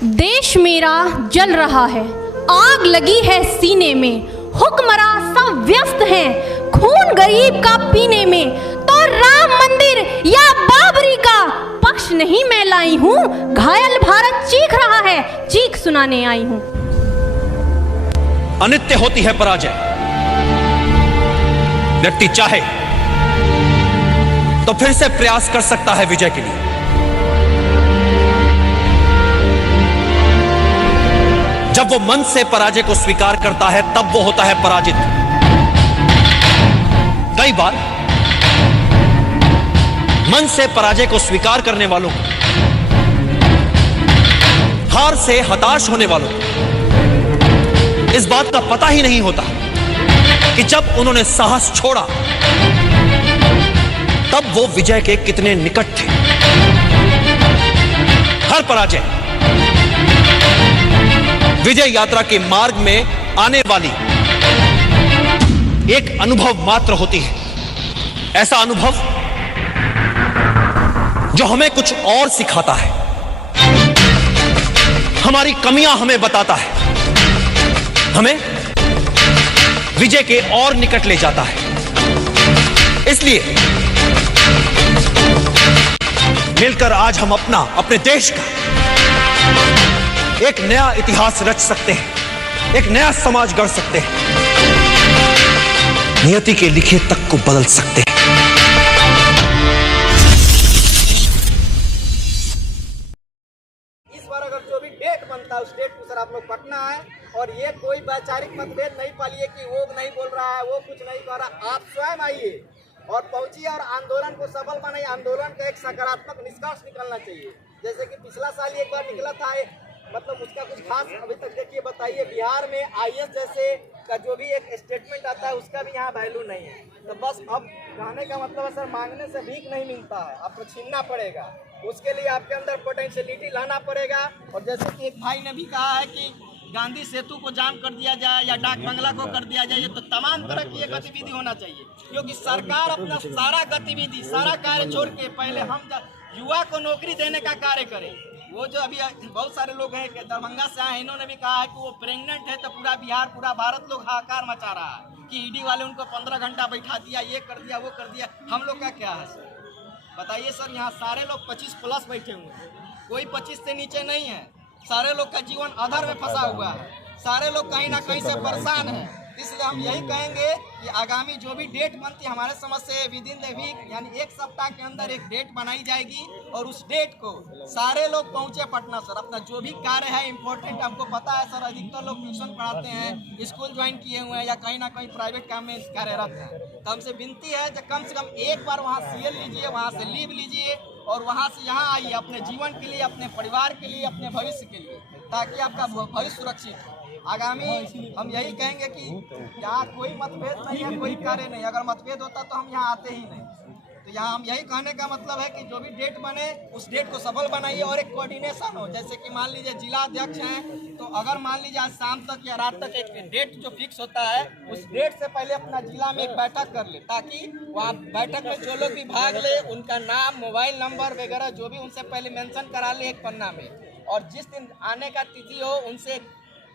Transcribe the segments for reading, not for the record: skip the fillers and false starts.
देश मेरा जल रहा है, आग लगी है सीने में, हुक्मरां सब व्यस्त हैं खून गरीब का पीने में। तो राम मंदिर या बाबरी का पक्ष नहीं मैं लाई हूँ, घायल भारत चीख रहा है, चीख सुनाने आई हूँ। अनित्य होती है पराजय, व्यक्ति चाहे तो फिर से प्रयास कर सकता है विजय के लिए। जब वो मन से पराजय को स्वीकार करता है तब वो होता है पराजित। कई बार मन से पराजय को स्वीकार करने वालों को, हार से हताश होने वालों को इस बात का पता ही नहीं होता कि जब उन्होंने साहस छोड़ा तब वो विजय के कितने निकट थे। हर पराजय विजय यात्रा के मार्ग में आने वाली एक अनुभव मात्र होती है, ऐसा अनुभव जो हमें कुछ और सिखाता है, हमारी कमियां हमें बताता है, हमें विजय के और निकट ले जाता है। इसलिए मिलकर आज हम अपने देश का एक नया इतिहास रच सकते हैं, एक नया समाज गढ़ सकते हैं, नियति के लिखे तक को बदल सकते हैं। इस बार अगर जो भी डेट बनता है उस डेट को सर आप लोग पटना है, और ये कोई वैचारिक मतभेद नहीं पालिए कि वो नहीं बोल रहा है, वो कुछ नहीं कर रहा। आप स्वयं आइए और पहुंचिए और आंदोलन को सफल बनाइए। आंदोलन का एक सकारात्मक निष्कर्ष निकलना चाहिए, जैसे कि पिछला साल एक बार निकला था, मतलब उसका कुछ खास अभी तक देखिए बताइए। बिहार में आईएएस जैसे का जो भी एक स्टेटमेंट आता है उसका भी यहाँ वैल्यू नहीं है। तो बस अब कहने का मतलब है सर, मांगने से भीख नहीं मिलता है, आपको छीनना पड़ेगा। उसके लिए आपके अंदर पोटेंशियलिटी लाना पड़ेगा। और जैसे कि एक भाई ने भी कहा है कि गांधी सेतु को जाम कर दिया जाए या डाक बंगला को कर दिया जाए, तो तमाम तरह की एक गतिविधि होना चाहिए, क्योंकि सरकार अपना सारा गतिविधि सारा कार्य छोड़ के पहले हम युवा को नौकरी देने का कार्य करें। वो जो अभी बहुत सारे लोग हैं दरभंगा से आए, इन्होंने भी कहा है कि वो प्रेग्नेंट है, तो पूरा बिहार पूरा भारत लोग हाहाकार मचा रहा है कि ईडी वाले उनको 15 घंटा बैठा दिया, ये कर दिया वो कर दिया। हम लोग का क्या है सर, बताइए सर। यहाँ सारे लोग 25 प्लस बैठे हुए हैं, कोई 25 से नीचे नहीं है। सारे लोग का जीवन अधर में फंसा हुआ है, सारे लोग कहीं ना कहीं से परेशान हैं। इसलिए हम यही कहेंगे कि आगामी जो भी डेट बनती है हमारे समझ से विद इन द वीक, यानी एक सप्ताह के अंदर एक डेट बनाई जाएगी, और उस डेट को सारे लोग पहुंचे पटना सर। अपना जो भी कार्य है इम्पोर्टेंट, हमको पता है सर, अधिकतर लोग ट्यूशन पढ़ाते हैं, स्कूल ज्वाइन किए हुए हैं या कहीं ना कहीं प्राइवेट काम में कार्यरत हैं। तो हमसे विनती है कि कम से कम एक बार वहाँ सीएल लीजिए, वहाँ से लीव लीजिए और वहाँ से यहाँ आइए, अपने जीवन के लिए, अपने परिवार के लिए, अपने भविष्य के लिए, ताकि आपका भविष्य सुरक्षित हो। आगामी हम यही कहेंगे कि यहाँ कोई मतभेद नहीं है, कोई कार्य नहीं। अगर मतभेद होता तो हम यहाँ आते ही नहीं। तो यहाँ हम यही कहने का मतलब है कि जो भी डेट बने उस डेट को सफल बनाइए और एक कोऑर्डिनेशन हो। जैसे कि मान लीजिए जिला अध्यक्ष हैं, तो अगर मान लीजिए आज शाम तक या रात तक एक डेट जो फिक्स होता है, उस डेट से पहले अपना जिला में एक बैठक कर ले, ताकि वहाँ बैठक में जो लोग भी भाग ले उनका नाम, मोबाइल नंबर वगैरह जो भी उनसे पहले मेंशन करा ले एक पन्ना में। और जिस दिन आने का तिथि हो उनसे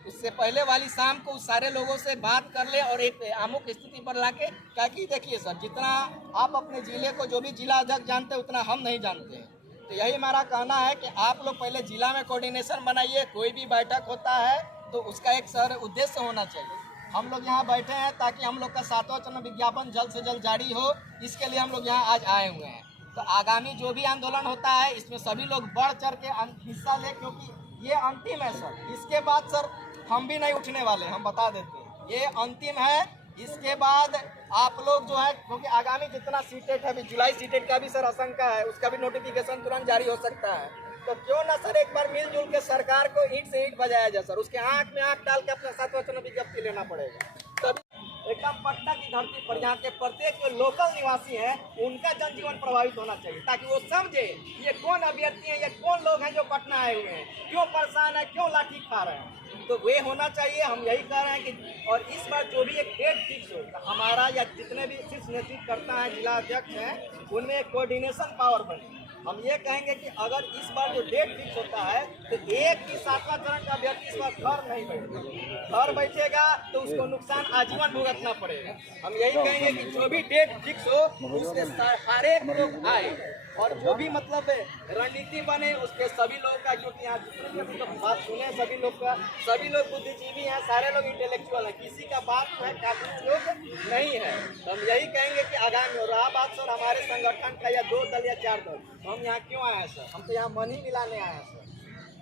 उससे पहले वाली शाम को उस सारे लोगों से बात कर ले और एक आमुख स्थिति पर लाके, ताकि देखिए सर, जितना आप अपने जिले को जो भी जिला अध्यक्ष जानते हैं उतना हम नहीं जानते हैं। तो यही हमारा कहना है कि आप लोग पहले जिला में कोऑर्डिनेशन बनाइए। कोई भी बैठक होता है तो उसका एक सर उद्देश्य होना चाहिए। हम लोग यहाँ बैठे हैं ताकि हम लोग का 7वां चरण विज्ञापन जल्द से जल्द जारी हो, इसके लिए हम लोग यहाँ आज आए हुए हैं। तो आगामी जो भी आंदोलन होता है इसमें सभी लोग बढ़ चढ़ के हिस्सा ले, क्योंकि ये अंतिम है सर। इसके बाद सर हम भी नहीं उठने वाले, हम बता देते हैं, ये अंतिम है। इसके बाद आप लोग जो है, क्योंकि आगामी जितना सीटेट है, अभी जुलाई सीटेट का भी सर आशंका है, उसका भी नोटिफिकेशन तुरंत जारी हो सकता है। तो क्यों ना सर एक बार मिलजुल के सरकार को ईंट से ईंट बजाया जाए सर, उसके आंख में आंख डाल के अपना 7वां चरण विज्ञप्ति लेना पड़ेगा। तभी एकदम पटना की धरती पर यहाँ के प्रत्येक जो लोकल निवासी हैं उनका जनजीवन प्रभावित होना चाहिए, ताकि वो समझे ये कौन अभ्यर्थी हैं, ये कौन लोग हैं जो पटना आए हुए हैं, क्यों परेशान है, क्यों लाठी खा रहे हैं। तो वे होना चाहिए। हम यही कह रहे हैं कि और इस बार जो भी एक डेट फिक्स हो, हमारा या जितने भी शीर्ष नेतृत्व करता है, जिला अध्यक्ष हैं, उनमें एक कोऑर्डिनेशन पावर बने। हम ये कहेंगे कि अगर इस बार जो डेट फिक्स होता है तो एक ही 7वां चरण का अभ्यर्थी इस बार घर नहीं बैठेगा। घर बैठेगा तो उसको नुकसान आजीवन भुगतना पड़ेगा। हम यही कहेंगे कि जो भी डेट फिक्स हो उसके हर एक लोग आए और जो भी मतलब रणनीति बने उसके सभी लोग का, क्योंकि यहाँ जितने भी अभी तक बात सुने सभी लोग का, सभी लोग बुद्धिजीवी हैं, सारे लोग इंटेलेक्चुअल हैं, किसी का बात जो है काफी लोग नहीं है। तो हम यही कहेंगे कि आगामी और रहा बात सर हमारे संगठन का या 2 दल या 4 दल, तो हम यहाँ क्यों आए हैं सर? हम तो यहाँ मन ही मिलाने आए हैं सर।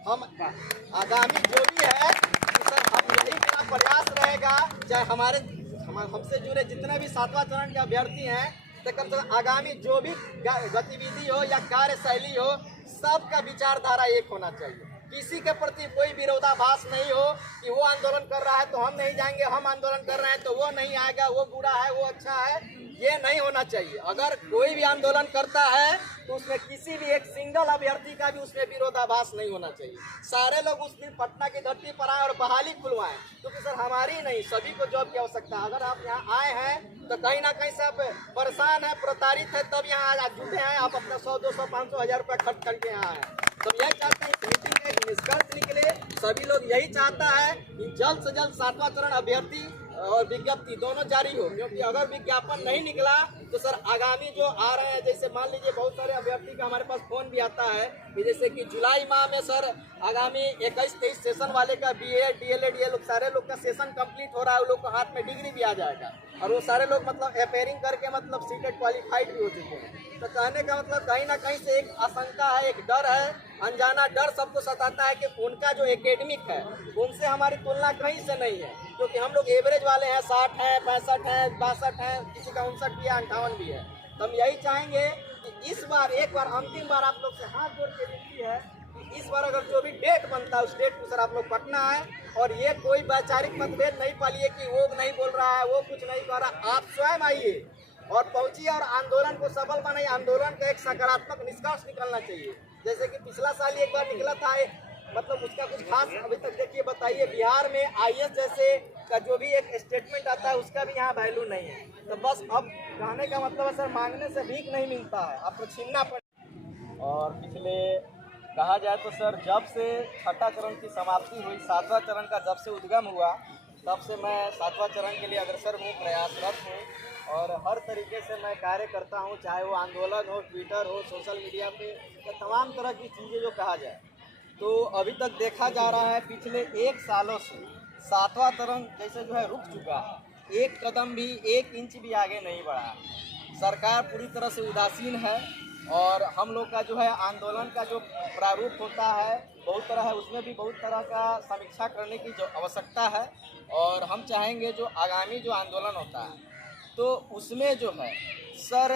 हम आगामी जो भी है तो सर हम यही मेरा प्रयास रहेगा, चाहे हमसे जुड़े जितने भी 7वां चरण के अभ्यर्थी हैं तो कम से कम आगामी जो भी गतिविधि हो या कार्यशैली हो सबका विचारधारा एक होना चाहिए। किसी के प्रति कोई विरोधाभास नहीं हो कि वो आंदोलन कर रहा है तो हम नहीं जाएंगे, हम आंदोलन कर रहे हैं तो वो नहीं आएगा, वो बुरा है वो अच्छा है, ये नहीं होना चाहिए। अगर कोई भी आंदोलन करता है तो उसमें किसी भी एक सिंगल अभ्यर्थी का भी उसमें विरोधाभास नहीं होना चाहिए। सारे लोग उस दिन पटना की धरती पर आए और बहाली खुलवाएं, क्योंकि सर हमारी नहीं सभी को जॉब की आवश्यकता है। अगर आप यहाँ आए हैं तो कहीं ना कहीं से आप परेशान है, प्रताड़ित है, तब यहाँ आज जुटे हैं, आप अपना 100, 200, 500, 1000 रुपया खर्च करके यहाँ आए। तो यही चाहते हैं मीटिंग में एक निष्कर्ष निकले। सभी लोग यही चाहता है कि जल्द से जल्द 7वां चरण अभ्यर्थी और विज्ञप्ति दोनों जारी हो, क्योंकि अगर विज्ञापन नहीं निकला तो सर आगामी जो आ रहे हैं, जैसे मान लीजिए बहुत सारे अभ्यर्थी का हमारे पास फोन भी आता है कि जैसे कि जुलाई माह में सर आगामी 21-23 सेशन वाले का BA DLED ये लोग सारे लोग का सेशन कंप्लीट हो रहा है, उन लोग को हाथ में डिग्री भी आ जाएगा और वो सारे लोग मतलब अपेयरिंग करके मतलब सीटेट क्वालिफाइड भी हो चुके हैं। तो कहने का मतलब कहीं ना कहीं से एक आशंका है, एक डर है, अनजाना डर सबको सताता है कि उनका जो एकेडमिक है उनसे हमारी तुलना कहीं से नहीं है, क्योंकि हम लोग एवरेज वाले हैं, 60 है, 65 है, 62 है, किसी का 59 भी है, 58 भी है। तो हम यही चाहेंगे कि इस बार एक बार अंतिम बार आप लोग से हाथ जोड़ के विनती है कि इस बार अगर जो भी डेट बनता है उस डेट को सर आप लोग पटना आए और ये कोई वैचारिक मतभेद नहीं पालिए कि वो नहीं बोल रहा है, वो कुछ नहीं कर रहा, आप स्वयं आइए और पहुंचिए और आंदोलन को सफल बनाइए। आंदोलन का एक सकारात्मक निष्कर्ष निकलना चाहिए, जैसे कि पिछला साल एक बार निकला था, मतलब उसका कुछ खास अभी तक देखिए बताइए। बिहार में IAS जैसे का जो भी एक स्टेटमेंट आता है उसका भी यहाँ वैल्यू नहीं है। तो बस अब कहने का मतलब है सर मांगने से भीख नहीं मिलता है, आपको छीनना पड़ेगा। और पिछले कहा जाए तो सर जब से 6वां चरण की समाप्ति हुई, 7वां चरण का जब से उद्गम हुआ तब से मैं 7वां चरण के लिए अग्रसर हूँ, प्रयासरत हूँ और हर तरीके से मैं कार्य करता हूँ, चाहे वो आंदोलन हो, ट्विटर हो, सोशल मीडिया पे या तमाम तरह की चीज़ें जो कहा जाए। तो अभी तक देखा जा रहा है पिछले 1 सालों से 7वां चरण जैसे जो है रुक चुका है, एक कदम भी 1 इंच भी आगे नहीं बढ़ा। सरकार पूरी तरह से उदासीन है और हम लोग का जो है आंदोलन का जो प्रारूप होता है बहुत तरह है, उसमें भी बहुत तरह का समीक्षा करने की जो आवश्यकता है। और हम चाहेंगे जो आगामी जो आंदोलन होता है तो उसमें जो है सर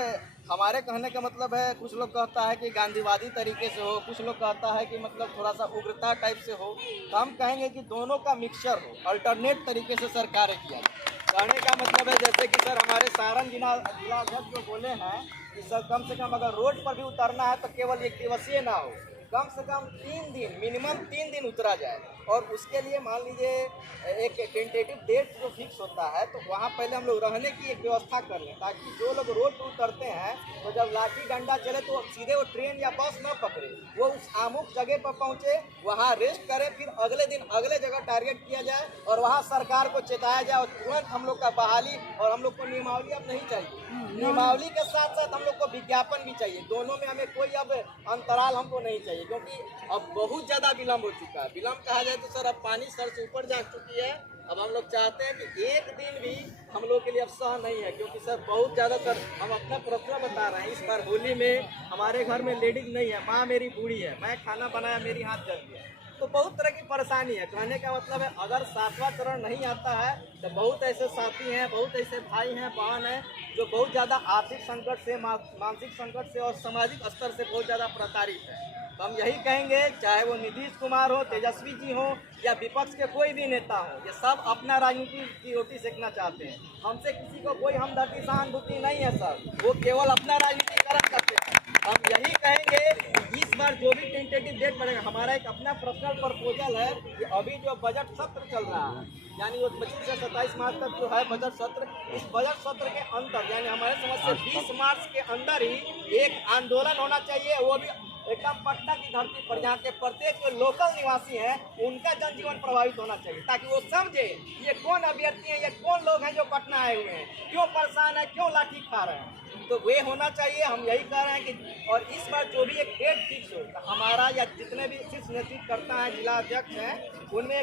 हमारे कहने का मतलब है, कुछ लोग कहता है कि गांधीवादी तरीके से हो, कुछ लोग कहता है कि मतलब थोड़ा सा उग्रता टाइप से हो, तो हम कहेंगे कि दोनों का मिक्सचर हो, अल्टरनेट तरीके से सर कार्य किया जाए। कहने का मतलब है जैसे कि सर हमारे सारण जिलाध्यक्ष जो बोले हैं कि सर कम से कम अगर रोड पर भी उतरना है तो केवल 1 दिवसीय ना हो, कम से कम 3 दिन मिनिमम 3 दिन उतरा जाए। और उसके लिए मान लीजिए एक टेंटेटिव डेट जो फिक्स होता है तो वहाँ पहले हम लोग रहने की एक व्यवस्था कर लें, ताकि जो लोग रोड पर उतरते हैं तो जब लाठी डंडा चले तो सीधे वो ट्रेन या बस न पकड़े, वो उस आमुख जगह पर पहुँचे, वहाँ रेस्ट करें, फिर अगले दिन अगले जगह टारगेट किया जाए और वहाँ सरकार को चेताया जाए और तुरंत हम लोग का बहाली। और हम लोग को नियमावली अब नहीं चाहिए, नियमावली के साथ साथ हम लोग को विज्ञापन भी चाहिए, दोनों में हमें कोई अब अंतराल हमको नहीं चाहिए, क्योंकि अब बहुत ज़्यादा विलम्ब हो चुका है। विलम्ब कहा जाए तो सर अब पानी सर से ऊपर जा चुकी है। अब हम लोग चाहते हैं कि एक दिन भी हम लोग के लिए अब सह नहीं है, क्योंकि सर बहुत ज़्यादा सर हम अपना प्रश्न बता रहे हैं। इस बार होली में हमारे घर में लेडीज नहीं है, माँ मेरी बूढ़ी है, मैं खाना बनाया मेरी हाथ जल गया, तो बहुत तरह की परेशानी है। कहने का मतलब है अगर 7वां चरण नहीं आता है तो बहुत ऐसे साथी हैं, बहुत ऐसे भाई हैं, बहन हैं जो बहुत ज़्यादा आर्थिक संकट से, मानसिक संकट से और सामाजिक स्तर से बहुत ज़्यादा प्रताड़ित है। तो हम यही कहेंगे, चाहे वो नीतीश कुमार हो, तेजस्वी जी हो या विपक्ष के कोई भी नेता हो, ये सब अपना राजनीति की रोटी सेकना चाहते हैं। हमसे किसी को कोई हमदर्दी सहानुभूति नहीं है सर, वो केवल अपना राजनीतिकरण करते हैं। हम यही कहेंगे कि इस बार जो भी टेंटेटिव डेट पड़ेगा, हमारा एक अपना पर्सनल प्रपोजल है कि अभी जो बजट सत्र चल रहा है, यानी वो 25 से 27 मार्च तक जो है बजट सत्र, इस बजट सत्र के अंदर यानी हमारे समझ से 20 मार्च के अंदर ही एक आंदोलन होना चाहिए, वो भी एकदम पटना की धरती पर, जहाँ के प्रत्येक जो लोकल निवासी हैं उनका जनजीवन प्रभावित होना चाहिए, ताकि वो समझे ये कौन अभ्यर्थी हैं, ये कौन लोग हैं जो पटना आए हुए हैं, क्यों परेशान है, क्यों लाठी खा रहे हैं। तो वे होना चाहिए, हम यही कह रहे हैं कि और इस बार जो भी एक डेट फिक्स हो, हमारा या जितने भी शीर्ष नेतृत्व करता है, जिला अध्यक्ष हैं, उनमें